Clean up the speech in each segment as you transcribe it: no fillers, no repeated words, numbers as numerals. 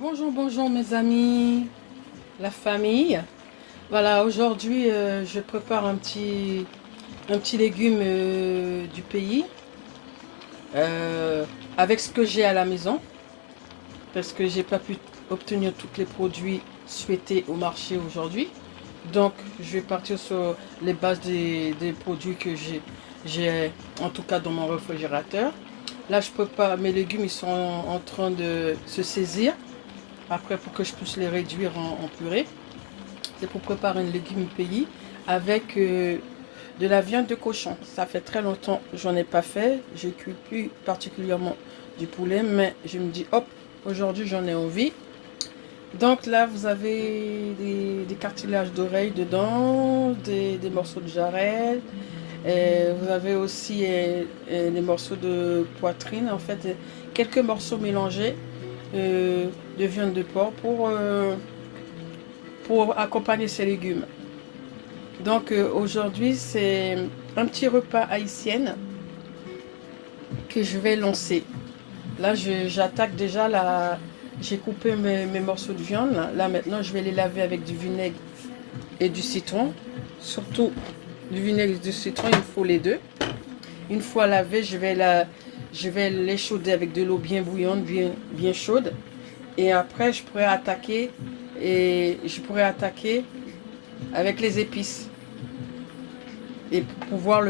Bonjour, bonjour mes amis, la famille. Voilà, aujourd'hui je prépare un petit légume du pays euh, avec ce que j'ai à la maison parce que j'ai pas pu obtenir tous les produits souhaités au marché aujourd'hui. Donc je vais partir sur les bases des produits que j'ai en tout cas dans mon réfrigérateur. Là je prépare mes légumes, ils sont en train de se saisir. Après, pour que je puisse les réduire en purée, c'est pour préparer un légume pays avec de la viande de cochon. Ça fait très longtemps que j'en ai pas fait. Je cuis plus particulièrement du poulet, mais je me dis, hop, aujourd'hui j'en ai envie. Donc là, vous avez des cartilages d'oreilles dedans, des morceaux de jarret. Et vous avez aussi des morceaux de poitrine, en fait, quelques morceaux mélangés de viande de porc pour accompagner ces légumes. Donc aujourd'hui, c'est un petit repas haïtien que je vais lancer. Là, j'attaque déjà la... J'ai coupé mes morceaux de viande. Là, maintenant, je vais les laver avec du vinaigre et du citron. Surtout du vinaigre et du citron, il me faut les deux. Une fois lavé, je vais l'échauder avec de l'eau bien bouillante, bien chaude. Et après, je pourrais attaquer avec les épices et pour pouvoir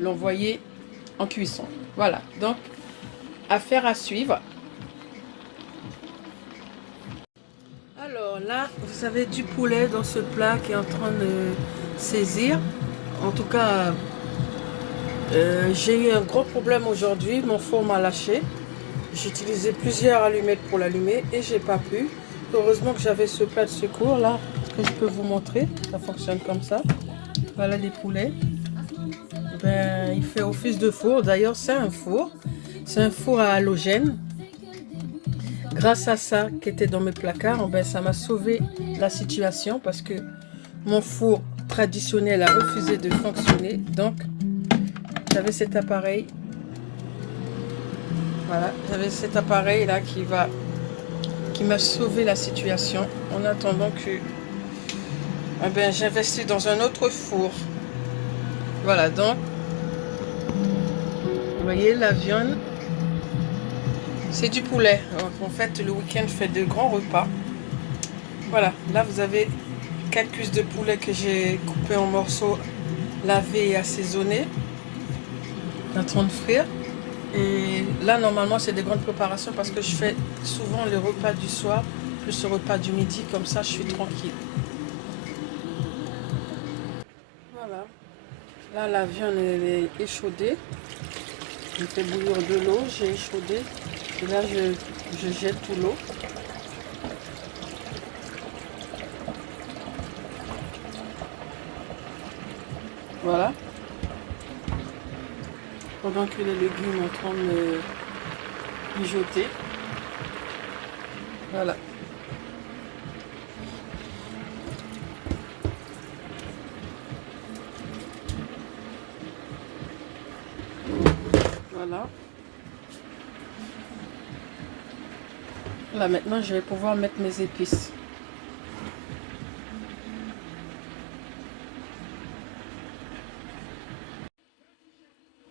l'envoyer en cuisson. Voilà, donc affaire à suivre. Alors là, vous avez du poulet dans ce plat qui est en train de saisir. En tout cas, j'ai eu un gros problème aujourd'hui. Mon four m'a lâché. J'ai utilisé plusieurs allumettes pour l'allumer et j'ai pas pu. Heureusement que j'avais ce plat de secours là que je peux vous montrer. Ça fonctionne comme ça. Voilà les poulets. Ben, il fait office de four. D'ailleurs, c'est un four. C'est un four à halogène. Grâce à ça, qui était dans mes placards, ben, ça m'a sauvé la situation parce que mon four traditionnel a refusé de fonctionner. Donc, j'avais cet appareil. Voilà, j'avais cet appareil là qui m'a sauvé la situation en attendant que ben, j'investis dans un autre four. Voilà, donc, vous voyez la viande. C'est du poulet. Donc, en fait, le week-end, je fais de grands repas. Voilà, là, vous avez 4 cuisses de poulet que j'ai coupées en morceaux, lavés et assaisonnés, en train de frire. Et là, normalement, c'est des grandes préparations parce que je fais souvent le repas du soir, plus le repas du midi. Comme ça, je suis tranquille. Voilà. Là, la viande, elle est échaudée. Je fais bouillir de l'eau, j'ai échaudé. Et là, je jette tout l'eau. Voilà. Pendant que les légumes sont en train de mijoter. Voilà. Voilà. Là, maintenant, je vais pouvoir mettre mes épices.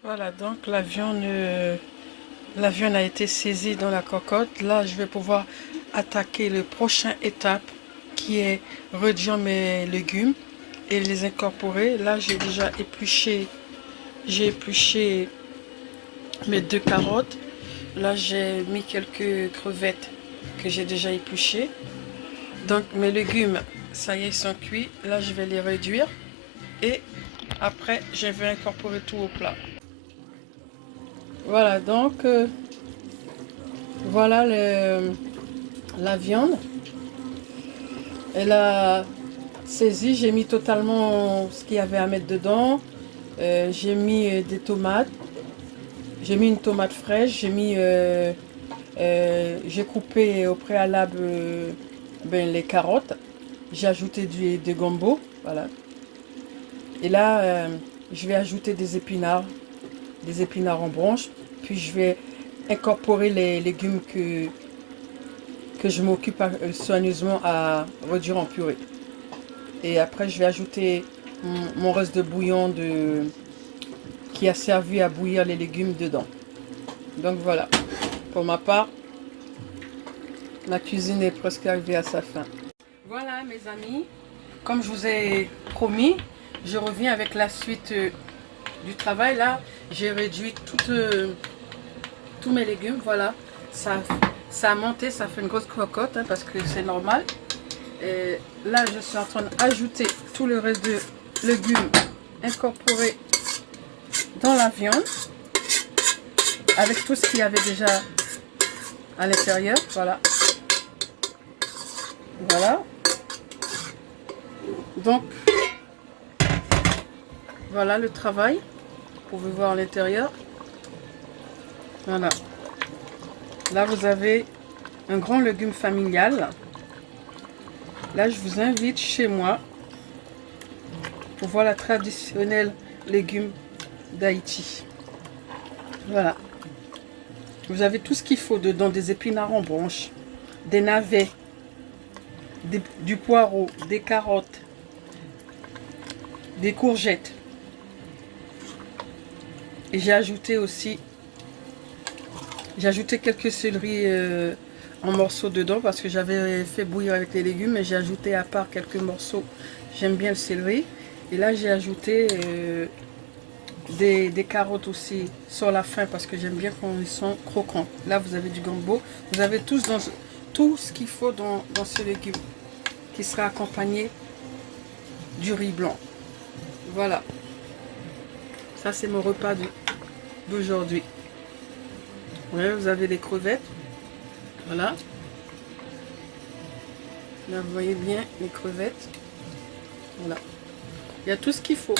Voilà, donc la viande a été saisie dans la cocotte. Là, je vais pouvoir attaquer le prochain étape qui est réduire mes légumes et les incorporer. Là, j'ai épluché mes 2 carottes. Là, j'ai mis quelques crevettes que j'ai déjà épluchées. Donc, mes légumes, ça y est, ils sont cuits. Là, je vais les réduire et après, je vais incorporer tout au plat. Voilà, donc, voilà la viande. Elle a saisi, j'ai mis totalement ce qu'il y avait à mettre dedans. J'ai mis des tomates. J'ai mis une tomate fraîche. J'ai coupé au préalable ben, les carottes. J'ai ajouté du gombo. Voilà. Et là, je vais ajouter des épinards en branches. Puis je vais incorporer les légumes que je m'occupe soigneusement à réduire en purée. Et après, je vais ajouter mon reste de bouillon qui a servi à bouillir les légumes dedans. Donc voilà, pour ma part, ma cuisine est presque arrivée à sa fin. Voilà mes amis, comme je vous ai promis, je reviens avec la suite du travail. Là, j'ai réduit tous mes légumes, voilà. Ça a monté, ça fait une grosse cocotte, hein, parce que c'est normal. Et là, je suis en train d'ajouter tout le reste de légumes incorporés dans la viande, avec tout ce qu'il y avait déjà à l'intérieur, voilà. Voilà. Donc, voilà le travail. Vous pouvez voir à l'intérieur. Voilà. Là, vous avez un grand légume familial. Là, je vous invite chez moi pour voir la traditionnelle légume d'Haïti. Voilà. Vous avez tout ce qu'il faut dedans, des épinards en branches, des navets, du poireau, des carottes, des courgettes. Et j'ai ajouté aussi, quelques céleris en morceaux dedans parce que j'avais fait bouillir avec les légumes, mais j'ai ajouté à part quelques morceaux. J'aime bien le céleri. Et là, j'ai ajouté des carottes aussi sur la fin parce que j'aime bien quand ils sont croquants. Là, vous avez du gombo. Vous avez tout ce qu'il faut dans ce légume qui sera accompagné du riz blanc. Voilà. Ça, c'est mon repas d'aujourd'hui. Ouais, vous avez des crevettes. Voilà. Là, vous voyez bien les crevettes. Voilà. Il y a tout ce qu'il faut.